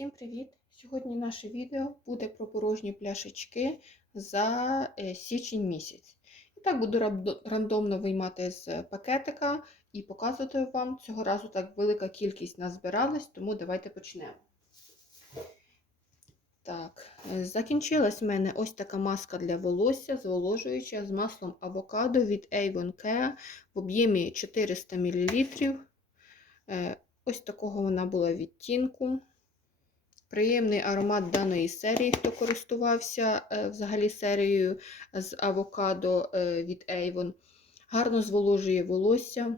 Всім привіт! Сьогодні наше відео буде про порожні пляшечки за е, січень місяць. І так буду рандомно виймати з пакетика і показувати вам. Цього разу так велика кількість назбиралась, тому давайте почнемо. Так, е, закінчилась в мене ось така маска для волосся, зволожуюча з маслом авокадо від Avon Care в об'ємі 400 мл. Е, Ось такого вона була відтінку. Приємний аромат даної серії, хто користувався е, взагалі серією з авокадо е, від Avon. Гарно зволожує волосся,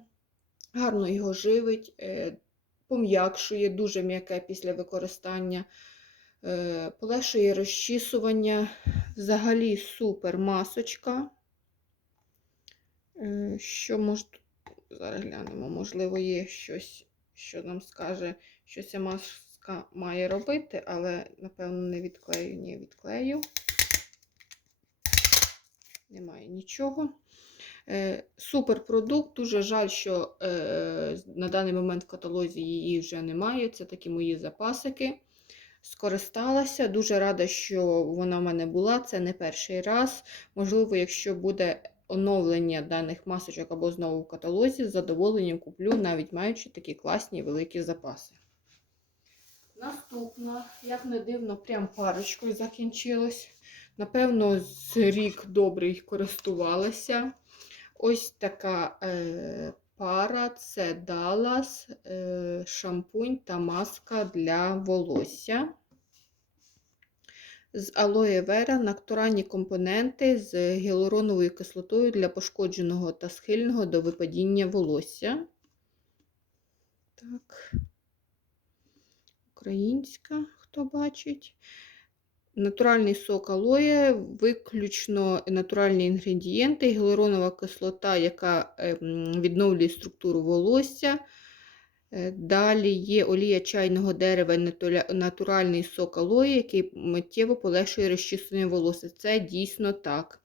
гарно його живить, е, пом'якшує, дуже м'яке після використання, полегшує розчісування. Взагалі супер масочка. Що може, зараз глянемо, можливо, є щось, що нам скаже, що ця маска має робити, але, напевно, не відклею, ні, відклею. Немає нічого. Е, Супер продукт. Дуже жаль, що е, на даний момент в каталозі її вже немає. Це такі мої запасики. Скористалася. Дуже рада, що вона в мене була. Це не перший раз. Можливо, якщо буде оновлення даних масочок або знову в каталозі, з задоволенням куплю, навіть маючи такі класні великі запаси. Наступна, як не дивно, прям парочкою закінчилось. Напевно, з рік добрий користувалася. Ось така е, пара це Dallas, е, шампунь та маска для волосся. З алоє вера натуральні компоненти з гіалуроновою кислотою для пошкодженого та схильного до випадіння волосся. Так. Українська, хто бачить. Натуральний сок алоє, виключно натуральні інгредієнти, гіалуронова кислота, яка ем, відновлює структуру волосся. Е, Далі є олія чайного дерева, і натуральний сок алої, який миттєво полегшує розчісування волосся. Це дійсно так.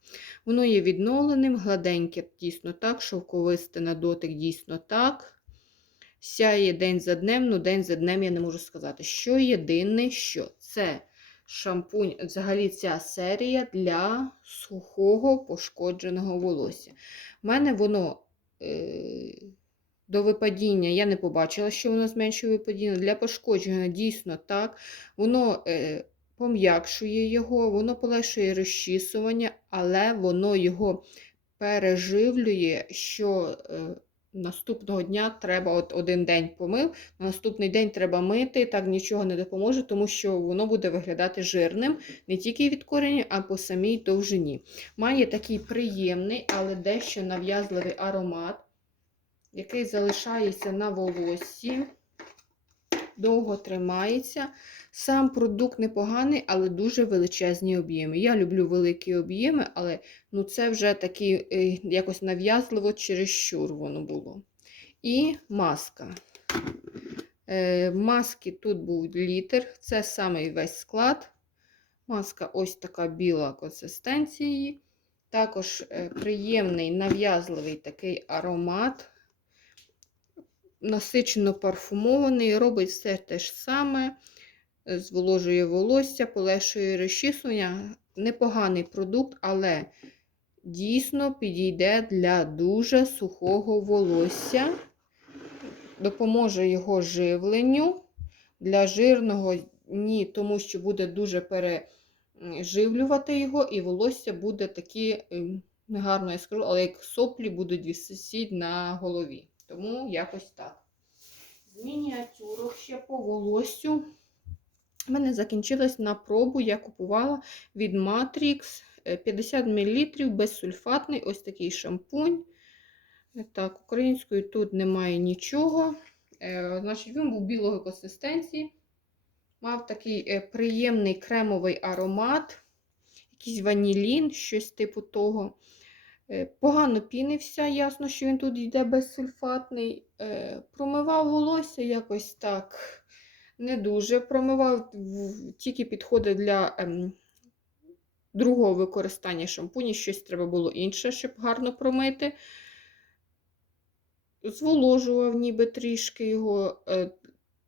Воно є відновленим, гладеньке, дійсно так, шовковисте на дотик, дійсно так. Сяє день за днем, ну день за днем я не можу сказати. Що єдине, що це шампунь, взагалі ця серія для сухого пошкодженого волосся. У мене воно. Е- до випадіння я не побачила, що воно зменшує випадіння. Для пошкодження дійсно так. Воно е, пом'якшує його, воно полегшує розчісування, але воно його переживлює, що е, наступного дня треба от один день помив, на наступний день треба мити, так нічого не допоможе, тому що воно буде виглядати жирним не тільки від корені, а по самій довжині. Має такий приємний, але дещо нав'язливий аромат який залишається на волоссі, довго тримається. Сам продукт непоганий, але дуже величезні об'єми. Я люблю великі об'єми, але ну, це вже такі е, якось нав'язливо чересчур воно було. І маска. Е, Маски тут був літр, це самий весь склад. Маска ось така біла консистенції. Також е, приємний нав'язливий такий аромат насичено парфумований, робить все те ж саме, е, зволожує волосся, полегшує розчісування. Непоганий продукт, але дійсно підійде для дуже сухого волосся, допоможе його живленню. Для жирного ні, тому що буде дуже переживлювати його, і волосся буде такі, ем, негарно я скажу, але як соплі будуть висіти на голові. Тому якось так. З мініатюрок ще по волоссю. У мене закінчилась на пробу, я купувала від Matrix 50 мл безсульфатний ось такий шампунь. Так, українською тут немає нічого. Е, значить, Він був білої консистенції. Мав такий е, приємний кремовий аромат, якийсь ванілін, щось типу того. Е, Погано пінився, ясно, що він тут йде безсульфатний. Е, Промивав волосся якось так не дуже. Промивав, тільки підходить для ем, другого використання шампуні, щось треба було інше, щоб гарно промити. Зволожував ніби трішки його. Е,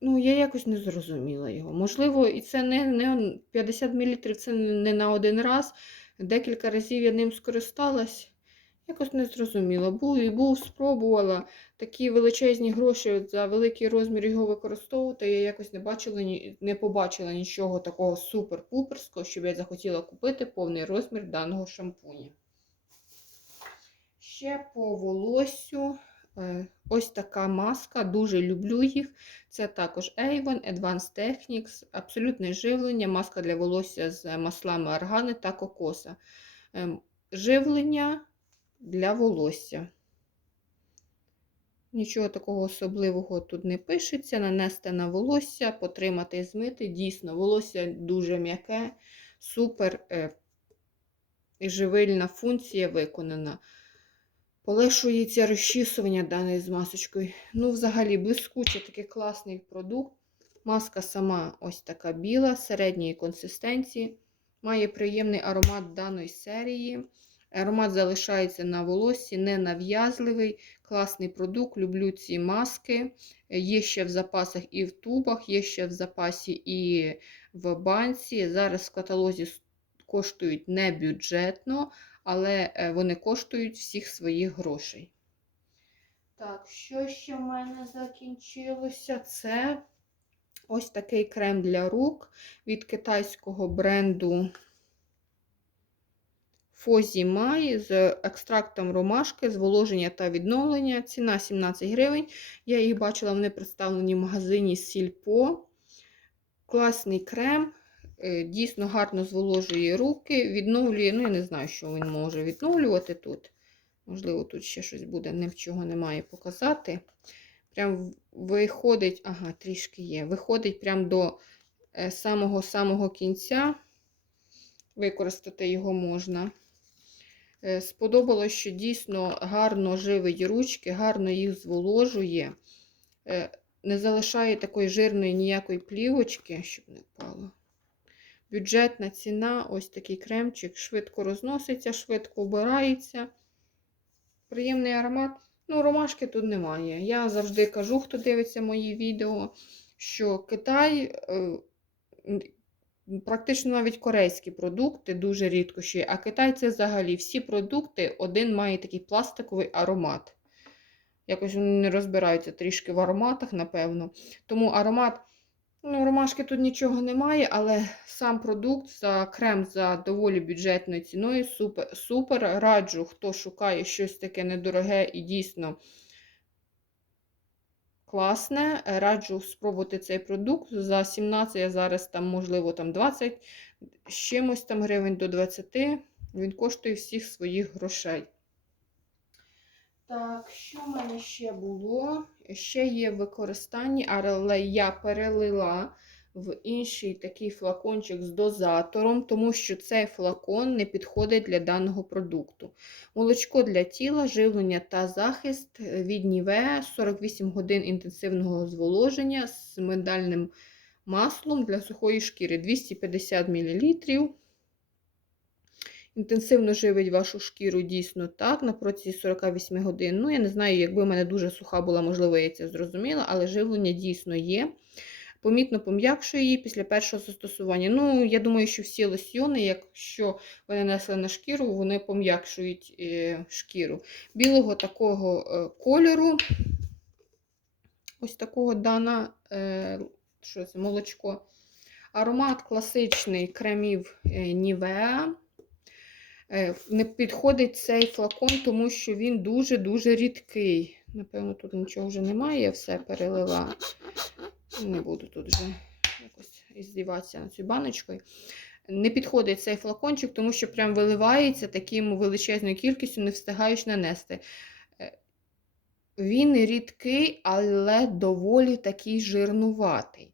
Ну, я якось не зрозуміла його. Можливо, і це не, не 50 мл це не на один раз. Декілька разів я ним скористалась. Якось не зрозуміла. Був і був, спробувала такі величезні гроші за великий розмір його використовувати. Я якось не бачила, не побачила нічого такого супер-пуперського, щоб я захотіла купити повний розмір даного шампуня. Ще по волоссю. е, Ось така маска, дуже люблю їх. Це також Avon Advanced Techniques, абсолютне живлення, маска для волосся з маслами аргани та кокоса. Ем, Живлення для волосся. Нічого такого особливого тут не пишеться. Нанести на волосся, потримати і змити. Дійсно, волосся дуже м'яке, супер е, і живильна функція виконана. Полегшується розчісування даної з масочкою. Ну, взагалі, блискучий такий класний продукт. Маска сама ось така біла, середньої консистенції. Має приємний аромат даної серії. Аромат залишається на волоссі, не нав'язливий. Класний продукт. Люблю ці маски. Є ще в запасах і в тубах, є ще в запасі і в банці. Зараз в каталозі коштують не бюджетно, але е, вони коштують всіх своїх грошей. Так, що ще в мене закінчилося? Це ось такий крем для рук від китайського бренду Фозі Май з екстрактом ромашки, зволоження та відновлення. Ціна 17 гривень. Я їх бачила, вони представлені в магазині Сільпо. Класний крем. е, Дійсно гарно зволожує руки, відновлює, ну я не знаю, що він може відновлювати тут. Можливо, тут ще щось буде, ні в чого немає показати. Прям виходить, ага, трішки є. Виходить прям до е, самого-самого кінця. Використати його можна. Е, Сподобалось, що дійсно гарно живить ручки, гарно їх зволожує. Е, Не залишає такої жирної ніякої плівочки, щоб не впало. Бюджетна ціна, ось такий кремчик, швидко розноситься, швидко обирається. Приємний аромат. Ну, ромашки тут немає. Я завжди кажу, хто дивиться мої відео, що Китай, е, практично навіть корейські продукти дуже рідко ще. А Китай це взагалі всі продукти, один має такий пластиковий аромат. Якось вони не розбираються трішки в ароматах, напевно. Тому аромат, ну, ромашки тут нічого немає, але сам продукт за крем за доволі бюджетною ціною. Супер. супер. Раджу, хто шукає щось таке недороге і дійсно класне. Раджу спробувати цей продукт. За 17, я зараз там, можливо, там 20 з чимось там гривень до 20. Він коштує всіх своїх грошей. Так, що в мене ще було? Ще є в використанні, але я перелила в інший такий флакончик з дозатором, тому що цей флакон не підходить для даного продукту. Молочко для тіла, живлення та захист від Ніве 48 годин інтенсивного зволоження з миндальним маслом для сухої шкіри 250 мл. Інтенсивно живить вашу шкіру дійсно так, на протязі 48 годин. Ну, я не знаю, якби в мене дуже суха була, можливо, я це зрозуміла, але живлення дійсно є. Помітно пом'якшує її після першого застосування. Ну, я думаю, що всі лосьйони, якщо ви нанесли на шкіру, вони пом'якшують е, шкіру. Білого такого е, кольору, ось такого дана, е, що це, молочко. Аромат класичний кремів Нівеа. Не підходить цей флакон, тому що він дуже-дуже рідкий. Напевно, тут нічого вже немає, я все перелила. Не буду тут вже якось іздіватися над цією баночкою. Не підходить цей флакончик, тому що прям виливається таким величезною кількістю, не встигаєш нанести. Е, Він рідкий, але доволі такий жирнуватий.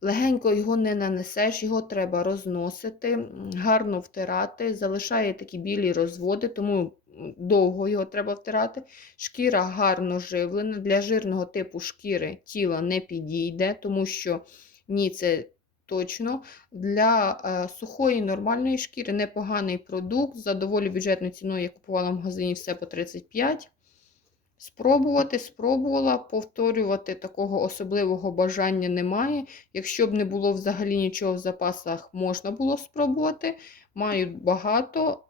Легенько його не нанесеш, його треба розносити, гарно втирати, залишає такі білі розводи, тому довго його треба втирати. Шкіра гарно живлена. Для жирного типу шкіри тіла не підійде, тому що ні, це точно. Для е, сухої нормальної шкіри непоганий продукт. За доволі бюджетною ціною я купувала в магазині все по 35. Спробувати, спробувала, повторювати такого особливого бажання немає. Якщо б не було взагалі нічого в запасах, можна було спробувати. Маю багато,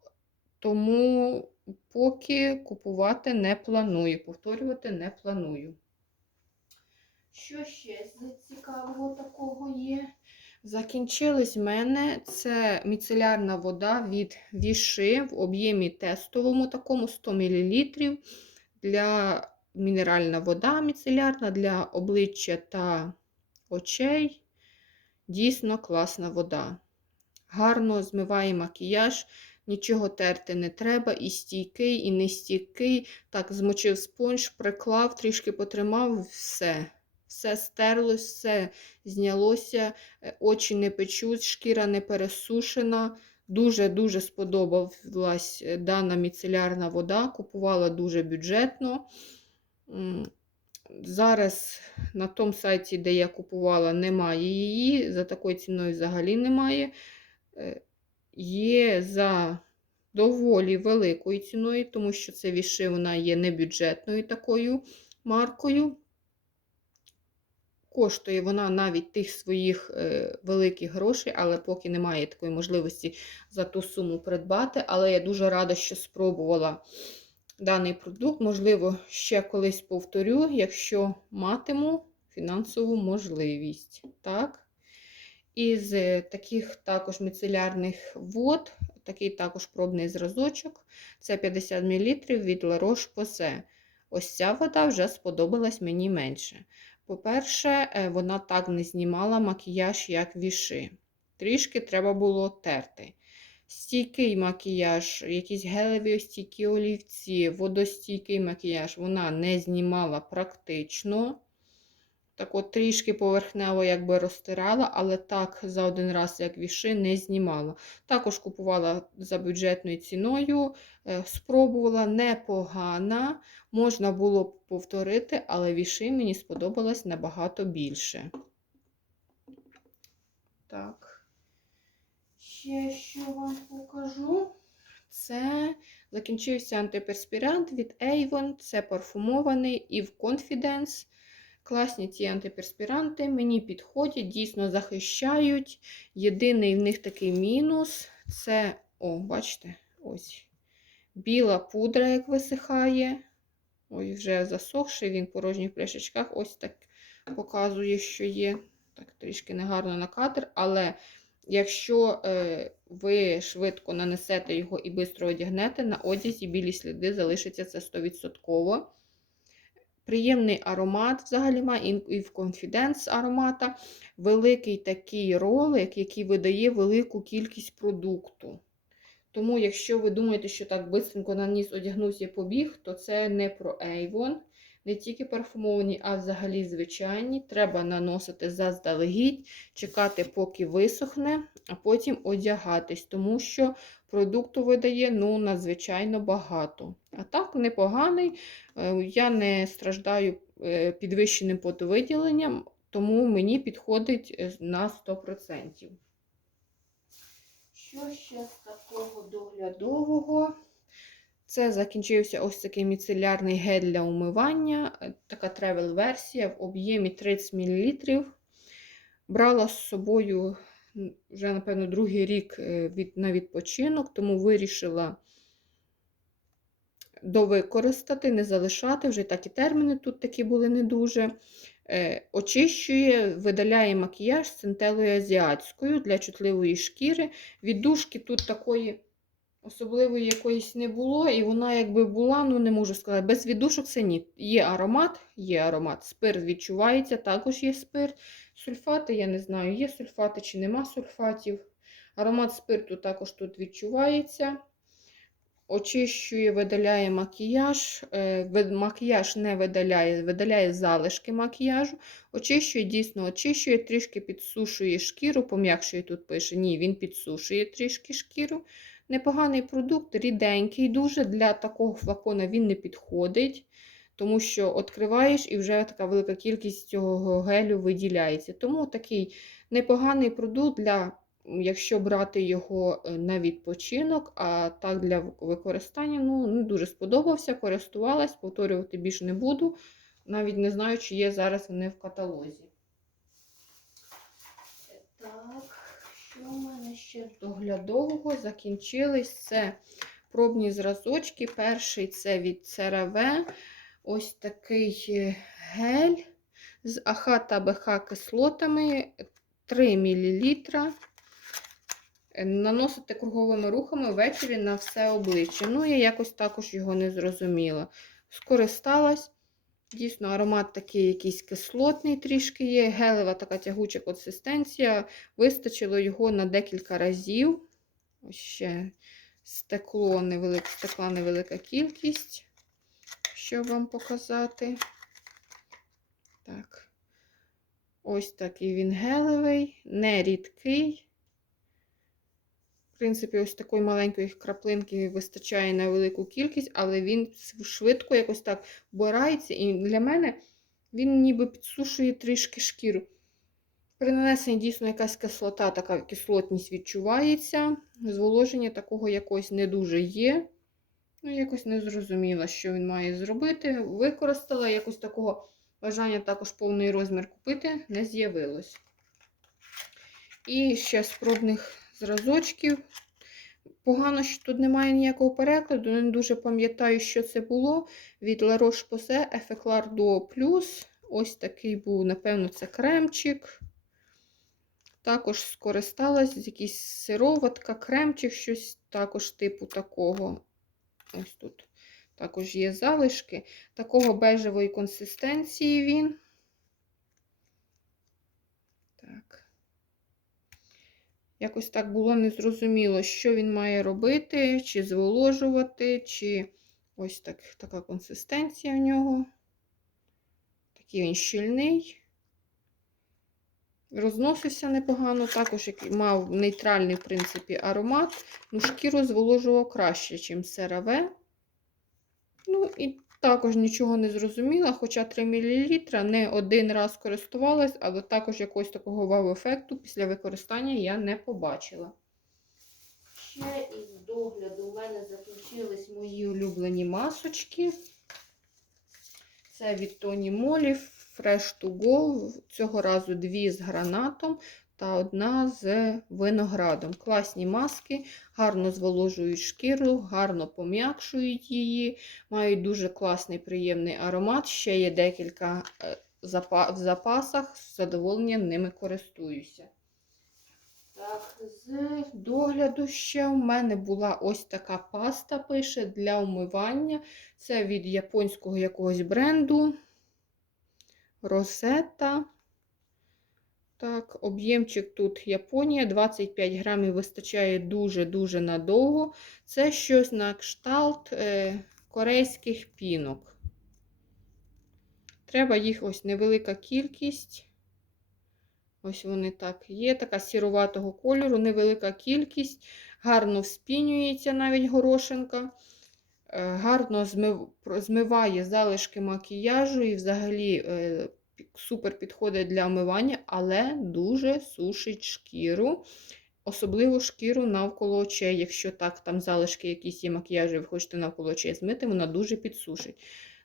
тому поки купувати не планую. Повторювати не планую. Що ще з цікавого такого є? Закінчились в мене це міцелярна вода від Віши в об'ємі тестовому, такому 100 мл. Для мінеральна вода міцелярна для обличчя та очей. Дійсно класна вода. Гарно змиває макіяж, нічого терти не треба, і стійкий, і не стійкий. Так, змочив спонж, приклав, трішки потримав, все. Все стерлось, все знялося, е, очі не печуть, шкіра не пересушена. Дуже-дуже сподобалась е, дана міцелярна вода. Купувала дуже бюджетно. Зараз на тому сайті, де я купувала, немає її. За такою ціною взагалі немає. Є за доволі великою ціною, тому що це віши, вона є небюджетною такою маркою. Коштує вона навіть тих своїх е, великих грошей, але поки немає такої можливості за ту суму придбати. Але я дуже рада, що спробувала даний продукт. Можливо, ще колись повторю, якщо матиму фінансову можливість. Так? Із е, таких також міцелярних вод, такий також пробний зразочок. Це 50 мл від La Roche-Posay. Ось ця вода вже сподобалась мені менше. По-перше, е, вона так не знімала макіяж, як віши. Трішки треба було терти. Стійкий макіяж, якісь гелеві стійкі олівці, водостійкий макіяж вона не знімала практично. Так от трішки поверхнево якби розтирала, але так за один раз, як віши, не знімала. Також купувала за бюджетною ціною, е, спробувала непогана. Можна було б повторити, але віши мені сподобалось набагато більше. Так. Ще що вам покажу? Це закінчився антиперспірант від Avon. Це парфумований і в Confidence. Класні ці антиперспіранти, мені підходять, дійсно захищають. Єдиний в них такий мінус це, о, бачите, ось біла пудра, як висихає. Ой, вже засохший, він в порожніх пляшечках. Ось так показує, що є. Так, трішки негарно на кадр, але якщо е, ви швидко нанесете його і швидко одягнете, на одязі білі сліди залишаться це 100%. Приємний аромат взагалі має і в конфіденс аромата. Великий такий ролик, який видає велику кількість продукту. Тому, якщо ви думаєте, що так швидко наніс, одягнувся і побіг, то це не про Avon. Не тільки парфумовані, а взагалі звичайні. Треба наносити заздалегідь, чекати, поки висохне, а потім одягатись, тому що продукту видає ну, надзвичайно багато. А так, непоганий. Е, Я не страждаю е, підвищеним потовиділенням, тому мені підходить е, на 100%. Що ще з такого доглядового? Це закінчився ось такий міцелярний гель для умивання, е, така тревел-версія в об'ємі 30 мл. Брала з собою вже, напевно, другий рік е, від, на відпочинок, тому вирішила довикористати, не залишати. Вже так і терміни тут такі були не дуже. Е, Очищує, видаляє макіяж з центелою азіатською для чутливої шкіри. Від дужки тут такої особливої якоїсь не було, і вона якби була, ну не можу сказати, без віддушок це ні. Є аромат, є аромат. Спирт відчувається, також є спирт. Сульфати, я не знаю, є сульфати чи нема сульфатів. Аромат спирту також тут відчувається. Очищує, видаляє макіяж. Е, Макіяж не видаляє, видаляє залишки макіяжу. Очищує, дійсно очищує, трішки підсушує шкіру, пом'якшує тут пише. Ні, він підсушує трішки шкіру. Непоганий продукт, ріденький, дуже для такого флакона він не підходить, тому що відкриваєш і вже така велика кількість цього гелю виділяється. Тому такий непоганий продукт для якщо брати його е, на відпочинок, а так для використання, ну, не дуже сподобався, користувалась, повторювати більше не буду. Навіть не знаю, чи є зараз вони в каталозі. Так, що в мене ще доглядового закінчились? Це пробні зразочки. Перший це від CeraVe. Ось такий е, гель з АХ та БХ кислотами 3 мл. Наносити круговими рухами ввечері на все обличчя. Ну, я якось також його не зрозуміла. Скористалась. Дійсно, аромат такий якийсь кислотний трішки є, гелева така тягуча консистенція. Вистачило його на декілька разів. Ось ще стекло, невелик, стекла невелика кількість, щоб вам показати. Так. Ось такий він гелевий, не рідкий. В принципі, ось такої маленької краплинки вистачає на велику кількість, але він швидко якось так вбирається. І для мене він ніби підсушує трішки шкіру. При нанесенні дійсно якась кислота, така кислотність відчувається. Зволоження такого якось не дуже є. Ну, якось не зрозуміла, що він має зробити. Використала якось такого бажання також повний розмір купити не з'явилось. І ще з пробних зразочків. Погано, що тут немає ніякого перекладу, не дуже пам'ятаю, що це було. Від La Roche-Posay Effeclar Duo Plus. Ось такий був, напевно, це кремчик. Також скористалась якийсь сироватка, кремчик, щось також типу такого. Ось тут також є залишки. Такого бежевої консистенції він. Якось так було незрозуміло, що він має робити, чи зволожувати, чи ось так, така консистенція в нього. Такий він щільний. Розносився непогано, також мав нейтральний, в принципі, аромат. Ну, шкіру зволожував краще, ніж CeraVe. Ну, і також нічого не зрозуміла, хоча 3 мл не один раз користувалась, але також якогось такого вау-ефекту після використання я не побачила. Ще із догляду в мене закінчились мої улюблені масочки. Це від Тоні Молі Fresh to Go. Цього разу дві з гранатом та одна з виноградом. Класні маски, гарно зволожують шкіру, гарно пом'якшують її, мають дуже класний приємний аромат. Ще є декілька е, в запасах, з задоволенням ними користуюся. Так, з догляду ще у мене була ось така паста, пише для умивання. Це від японського якогось бренду. Росета. Так, об'ємчик тут Японія, 25 грамів вистачає дуже-дуже надовго. Це щось на кшталт е, корейських пінок. Треба їх ось невелика кількість. Ось вони так є. Така сіруватого кольору, невелика кількість. Гарно вспінюється навіть горошинка. Е, Гарно змив, змиває залишки макіяжу і взагалі е, супер підходить для омивання, але дуже сушить шкіру. Особливо шкіру навколо очей. Якщо так, там залишки якісь є макіяжу, і ви хочете навколо очей змити, вона дуже підсушить.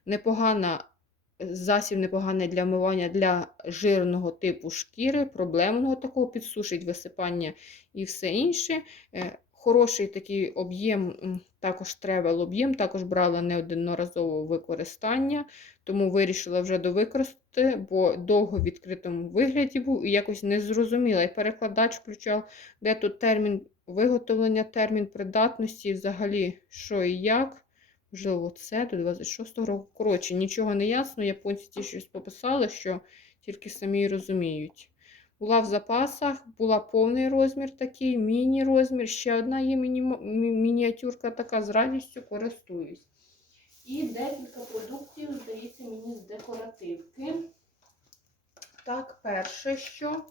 Непогана засіб непоганий для вмивання для жирного типу шкіри, проблемного такого підсушить висипання і все інше. Хороший такий об'єм, також тревел об'єм, також брала неодноразово використання, тому вирішила вже довикористати, бо довго в відкритому вигляді був і якось не зрозуміла. І перекладач включав, де тут термін виготовлення, термін придатності, взагалі що і як. Можливо, це до 26-го року. Коротше, нічого не ясно. Японці ті щось пописали, що тільки самі розуміють. Була в запасах, була повний розмір такий, міні-розмір. Ще одна є міні... мініатюрка така, з радістю користуюсь. І декілька продуктів, здається, мені з декоративки. Так, перше що.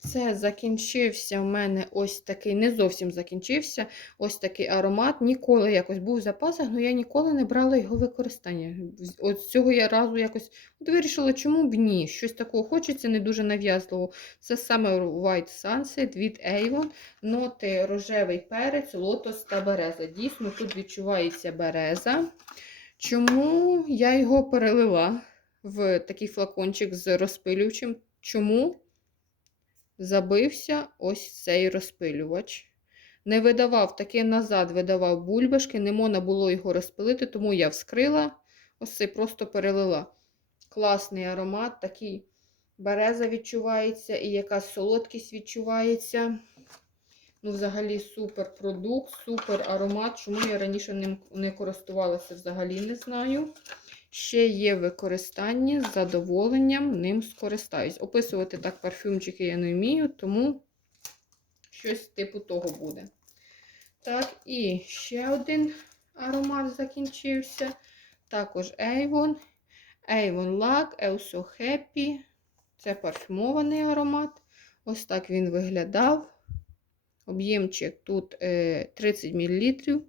Це закінчився в мене ось такий, не зовсім закінчився ось такий аромат. Ніколи якось був в запасах, але я ніколи не брала його використання. От з цього я разу якось от вирішила, чому б ні. Щось такого хочеться, не дуже нав'язливо. Це саме White Sunset від Avon. Ноти рожевий перець, лотос та береза. Дійсно, тут відчувається береза. Чому я його перелила в такий флакончик з розпилювачем? Чому? Забився ось цей розпилювач. Не видавав, таки назад видавав бульбашки, не можна було його розпилити, тому я вскрила, ось це просто перелила. Класний аромат, такий береза відчувається і якась солодкість відчувається. Ну, взагалі, супер продукт, супер аромат. Чому я раніше ним не користувалася, взагалі не знаю. Ще є використання, з задоволенням ним скористаюсь. Описувати так парфюмчики я не вмію, тому щось типу того буде. Так, і ще один аромат закінчився. Також Avon. Avon Lac, Also Happy. Це парфюмований аромат. Ось так він виглядав. Об'ємчик тут е, 30 мл,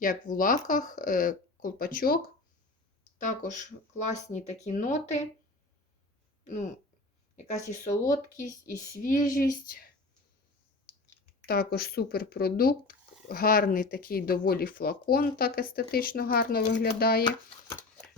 як в лаках, е, колпачок. Також класні такі ноти. Ну, якась і солодкість, і свіжість. Також суперпродукт. Гарний такий доволі флакон, так естетично гарно виглядає.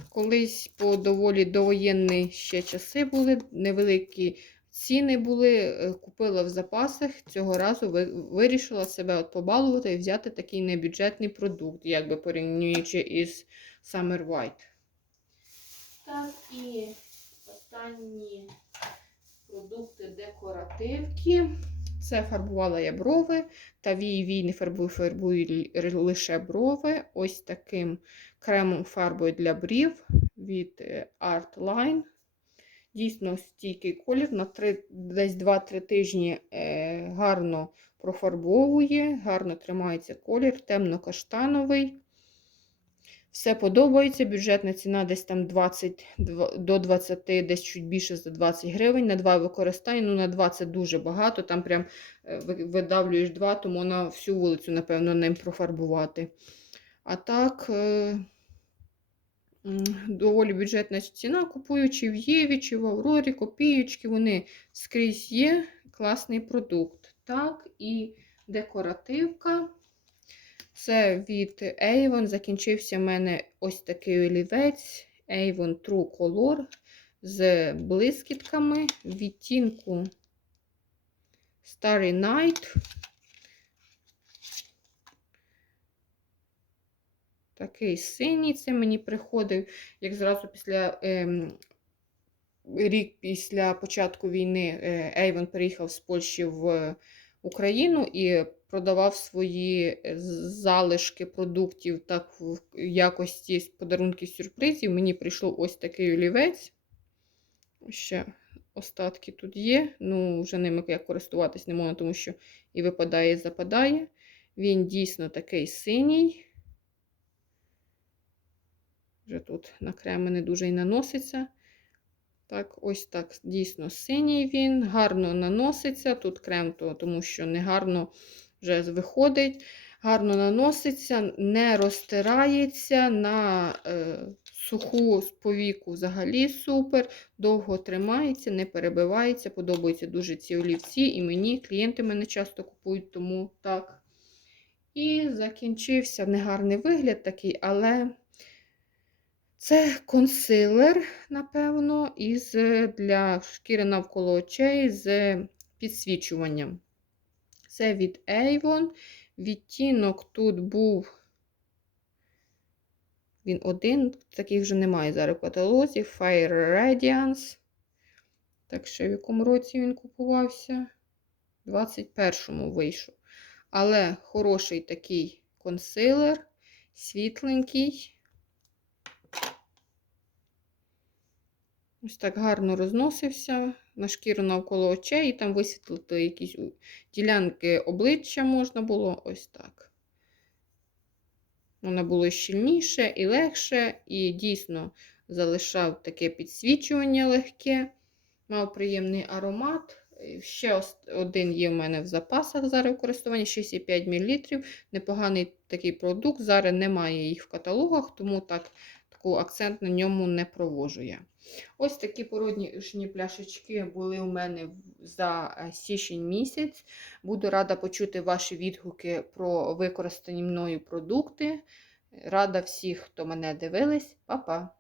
Колись по доволі довоєнні ще часи були, невеликі ціни були. е, Купила в запасах. Цього разу вирішила себе от побалувати і взяти такий небюджетний продукт, якби порівнюючи із Summer White. Так, і останні продукти декоративки. Це фарбувала я брови. Та вій вій не фарбую, фарбую лише брови. Ось таким кремом фарбою для брів від е, Art Line. Дійсно стійкий колір. На 3, десь 2-3 тижні е, гарно профарбовує, гарно тримається колір, темно-каштановий. Все подобається. Бюджетна ціна десь там 20 до 20, десь чуть більше за 20 гривень. На два використання. Ну, на 2 це дуже багато. Там прям е, видавлюєш два, тому на всю вулицю, напевно, ним профарбувати. А так, е, доволі бюджетна ціна. Купую чи в Єві, чи в Аврорі, копієчки. Вони скрізь є. Класний продукт. Так, і декоративка. Це від Avon. Закінчився в мене ось такий олівець Avon True Color з блискітками відтінку Starry Night. Такий синій. Це мені приходив, як зразу після ем, рік після початку війни е, Avon переїхав з Польщі в Україну і продавав свої е, залишки продуктів так в якості подарунків сюрпризів. Мені прийшов ось такий олівець. Ще остатки тут є. Ну, вже ними як користуватись не можна, тому що і випадає, і западає. Він дійсно такий синій. Вже тут на креми не дуже і наноситься. Так, ось так, дійсно синій він, гарно наноситься. Тут крем, то, тому що не гарно вже виходить. Гарно наноситься, не розтирається на е, суху повіку взагалі супер. Довго тримається, не перебивається. Подобаються дуже ці олівці. І мені клієнти мене часто купують, тому так. І закінчився негарний вигляд такий, але це консилер, напевно, із е, для шкіри навколо очей з підсвічуванням. Це від Avon. Відтінок тут був. Він один, таких вже немає зараз в каталозі. Fire Radiance. Так що в якому році він купувався? У 21-му вийшов. Але хороший такий консилер, світленький. Ось так гарно розносився на шкіру навколо очей, і там висвітлити якісь ділянки обличчя можна було ось так. Воно було щільніше і легше, і дійсно залишав таке підсвічування легке, мав приємний аромат. Ще один є в мене в запасах зараз в користуванні 6,5 мл. Непоганий такий продукт. Зараз немає їх в каталогах, тому так, таку акцент на ньому не провожу я. Ось такі породнішні пляшечки були у мене за е, січень місяць. Буду рада почути ваші відгуки про використані мною продукти. Рада всіх, хто мене дивились. Па-па!